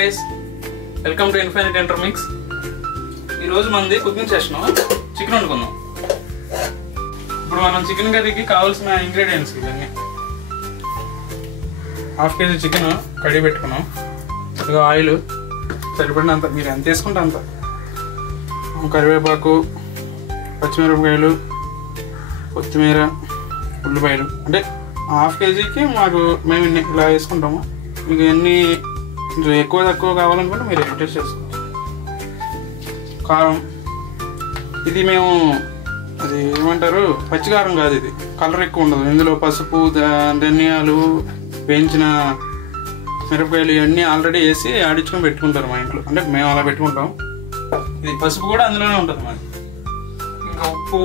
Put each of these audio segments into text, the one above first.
guys, welcome to Infinite Intermix. ఈరోజు మనది cooking session chicken వండుకుందాం. ఇప్పుడు మనం చికెన్ కర్రీకి కావాల్సిన ఇంగ్రీడియంట్స్ ఇవన్నీ. హాఫ్ కేజీ చికెన్ కడిగి పెట్టుకున్నాం. కొద్దిగా ఆయిల్ సరిపడినంత, మీరు ఎంత వేసుకుంటే అంత. కరివేపాకు, పచ్చిమిరపకాయలు, కొత్తిమీర, ఉల్లిపాయలు. అంటే హాఫ్ కేజీకి మేము ఇలా వేసుకుంటాము. మీకు ఎన్ని ఎక్కువ తక్కువ కావాలనుకుంటే మీరు అడ్జస్ట్ చేసుకోవచ్చు. కారం, ఇది మేము అది ఏమంటారు పచ్చికారం కాదు, ఇది కలర్ ఎక్కువ ఉండదు. ఇందులో పసుపు, ధనియాలు, వేయించిన మిరపకాయలు ఇవన్నీ ఆల్రెడీ వేసి ఆడించుకొని పెట్టుకుంటారు మా ఇంట్లో. అంటే మేము అలా పెట్టుకుంటాం. ఇది పసుపు కూడా అందులోనే ఉంటుంది మాది. ఇంకా ఉప్పు,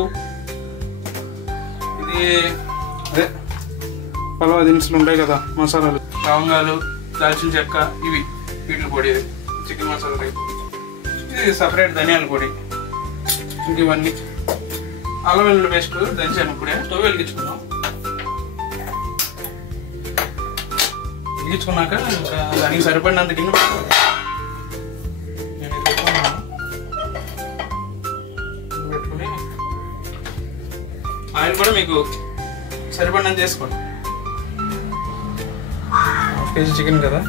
ఇది అదే పలావ్ దినుసులు ఉంటాయి కదా, మసాలాలు, లవంగాలు, దాల్చిన చెక్క, ఇవి వీటి పొడి, చికెన్ మసాలా టైప్. ఇది సపరేట్ ధనియాల పొడి. ఇంక ఇవన్నీ అల్లం వెల్లుల్లి పేస్ట్ దంచాను. ఇప్పుడే స్టవ్ వెలిగించుకున్నాం. వెలిగించుకున్నాక ఇంకా దానికి సరిపడినంత గిన్నె పెట్టుకోవాలి. నేను ఇది పెట్టుకున్నాను. పెట్టుకుని ఆయిల్ కూడా మీకు సరిపడినంత చేసుకోండి. హాఫ్ కేజీ చికెన్ కదా,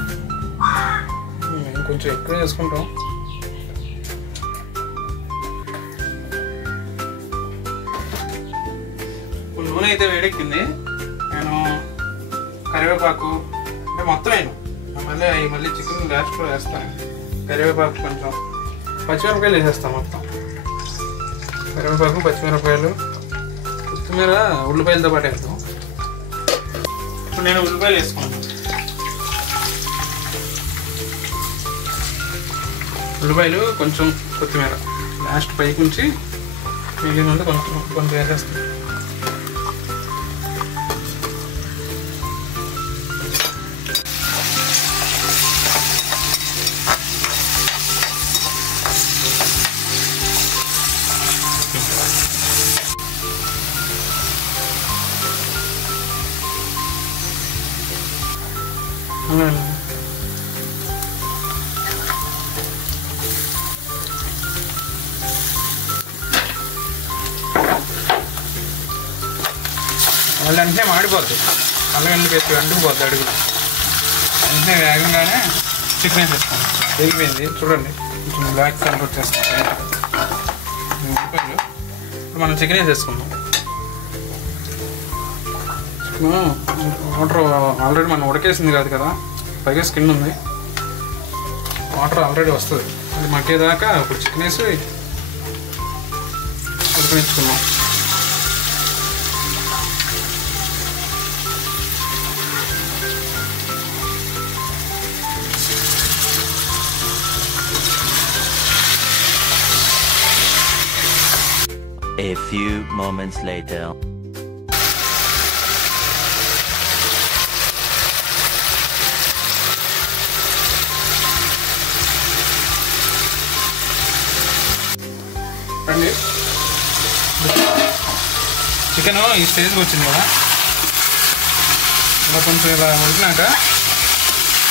మేము కొంచెం ఎక్కువ వేసుకుంటాం. నూనె అయితే వేడెక్కింది. నేను కరివేపాకు అంటే మొత్తం అయినా మళ్ళీ చికెన్ లాస్ట్లో వేస్తాను. కరివేపాకు, కొంచెం పచ్చిమిరపకాయలు వేసేస్తాం. మొత్తం కరివేపాకు, పచ్చిమిరపకాయలు, కొత్తిమీర, ఉల్లిపాయలతో పాటు వేస్తాం. ఇప్పుడు నేను ఉల్లిపాయలు వేసుకున్నాను. ఉల్లిపాయలు, కొంచెం కొత్తిమీర లాస్ట్ పైకి ఉంచి మిగిలిన కొంచెం వేసేస్తాం. వెంటనే మాడిపోద్ది, అల్లం వెల్లుల్లి పేస్ట్ అంటుకుపోద్ది అడుగులు. వెంటనే వేగంగానే చికెన్ వేసేస్తాను. వేగిపోయింది చూడండి, కొంచెం బ్లాక్ కలర్ వచ్చేస్తాను. ఇప్పుడు మనం చికెన్ వేసేసుకుందాం. వాటర్ ఆల్రెడీ మనం ఉడకేసింది కాదు కదా, పైగా స్కిన్ ఉంది. వాటర్ ఆల్రెడీ వస్తుంది. అది మగ్గేదాకా ఇప్పుడు చికెన్ వేసి ఉడకనిచ్చుకున్నాం. A few moments later. రండి, చికెన్ ఈ స్టేజ్కి వచ్చింది కదా, ఇలా కొంచెం ఇలా ఉడికినాక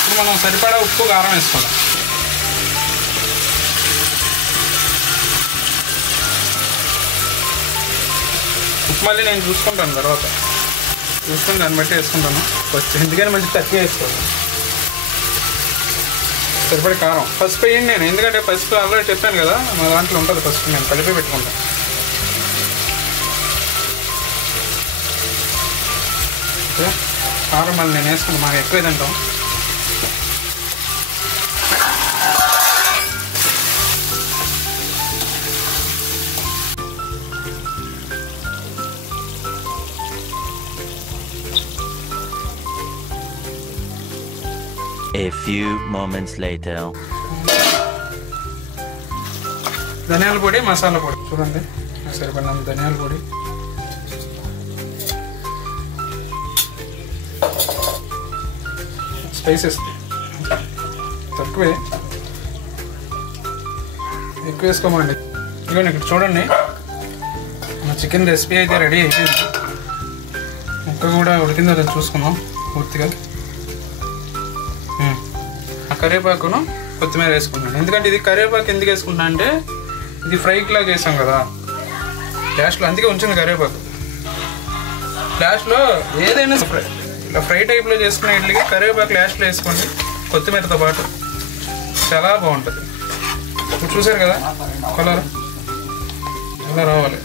ఇప్పుడు మనం సరిపడా ఉప్పు, కారం వేసుకుందాం. ఉప్పు మళ్ళీ నేను చూసుకుంటాను, తర్వాత చూసుకొని దాన్ని బట్టి వేసుకుంటాను. ఫస్ట్ ఎందుకని మంచి తక్కువ వేసుకోవాలి. సరిపడి కారం, పసుపు వేయండి. నేను ఎందుకంటే పసుపు ఆల్రెడీ చెప్పాను కదా, మా దాంట్లో ఉంటుంది పసుపు, నేను కలిపి పెట్టుకుంటాను. కారం మళ్ళీ నేను వేసుకుంటాను, మాకు ఎక్కువ తింటాం. A few moments later. ధనియాల పొడి, మసాలా పొడి చూడండి, సరిపడినంత ధనియాల పొడి, స్పైసెస్ తక్కువే, ఎక్కువ వేసుకోమండి. ఇదిగోండి ఇక్కడ చూడండి, మన చికెన్ రెసిపీ అయితే రెడీ అయిపోయింది. ముక్క కూడా ఉడికిందో లేదో చూసుకుందాం పూర్తిగా. ఆ కరివేపాకును కొత్తిమీర వేసుకుంటున్నాను. ఎందుకంటే ఇది కరివేపాకు ఎందుకు వేసుకుంటున్నా అంటే ఇది ఫ్రైకి లాగా వేసాం కదా లాస్ట్లో, అందుకే ఉంచింది కరివేపాకు. లాస్ట్లో ఏదైనా ఇలా ఫ్రై టైప్లో చేసుకునే ఇడ్లీకి కరివేపాకు లాస్ట్లో వేసుకోండి కొత్తిమీరతో పాటు, చాలా బాగుంటుంది. ఇప్పుడు చూసారు కదా కలర్ ఇలా రావాలి.